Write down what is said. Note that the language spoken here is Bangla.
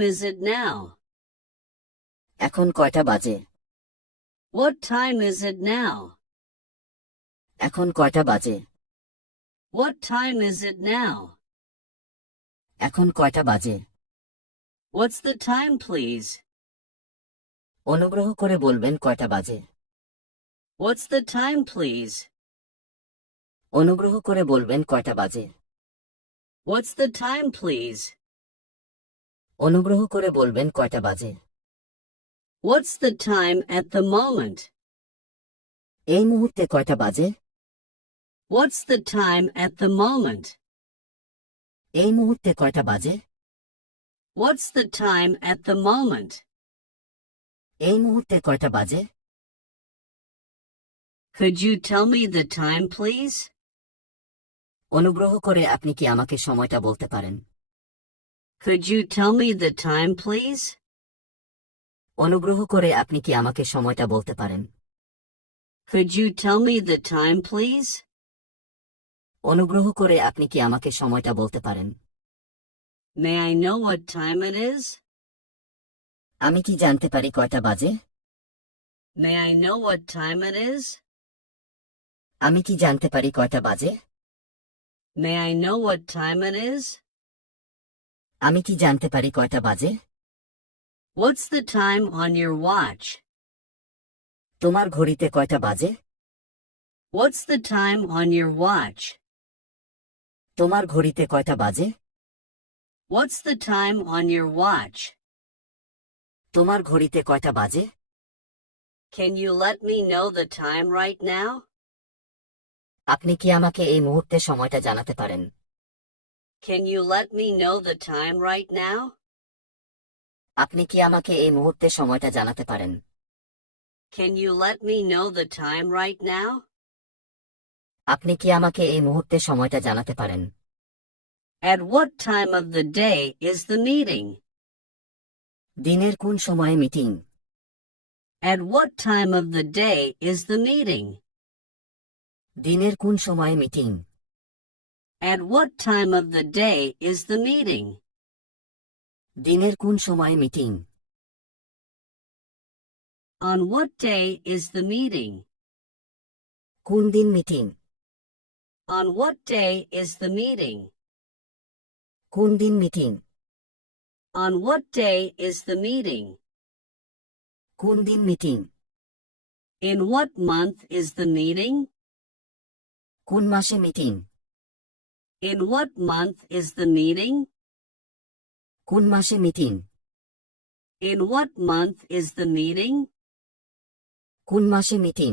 is it now? এখন কয়টা বাজে? What time is it now? এখন কয়টা বাজে? What time is it now? এখন কয়টা বাজে? What's the time, please? অনুগ্রহ করে বলবেন কয়টা বাজে? What's the time, please? অনুগ্রহ করে বলবেন কয়টা বাজে? What's the time, please? অনুগ্রহ করে বলবেন কয়টা বাজে? What's the time at the moment? এই মুহূর্তে কয়টা বাজে? What's the time at the moment? এই মুহূর্তে কয়টা বাজে? What's the time at the moment? এই মুহূর্তে কয়টা বাজে? Could you tell me the time, please? অনুগ্রহ করে আপনি কি আমাকে সময়টা বলতে পারেন? Could you tell me the time, please? অনুগ্রহ করে আপনি কি আমাকে সময়টা বলতে পারেন? Could you tell me the time, please? অনুগ্রহ করে আপনি কি আমাকে সময়টা বলতে পারেন? May I know what time it is? আমি কি জানতে পারি কয়টা বাজে? May I know what time it is? আমি কি জানতে পারি কয়টা বাজে? May I know what time it is? আমি কি জানতে পারি কয়টা বাজে? What's the time on your watch? তোমার ঘড়িতে কয়টা বাজে? What's the time on your watch? তোমার ঘড়িতে কয়টা বাজে? What's the time on your watch? তোমার ঘড়িতে কয়টা বাজে? Can you let me know the time right now? আপনি কি আমাকে এই মুহূর্তে সময়টা জানাতে পারেন? Can you let me know the time right now? আপনি কি আমাকে এই মুহূর্তে সময়টা জানাতে পারেন? Can you let me know the time right now? আপনি কি আমাকে এই মুহূর্তে সময়টা জানাতে পারেন? At what time of the day is the meeting? দিনের কোন সময়ে meeting? At what time of the day is the meeting? দিনের কোন সময়ে meeting? At what time of the day is the meeting? দিনের কোন সময়ে meeting? On what day is the meeting? কোন দিন meeting? On what day is the meeting? কোন দিন meeting? On what day is the meeting? কোন দিন meeting? In what month is the meeting? কোন মাসে meeting? In what month is the meeting? কোন মাসে meeting? In what month is the meeting? কোন মাসে মিটিং?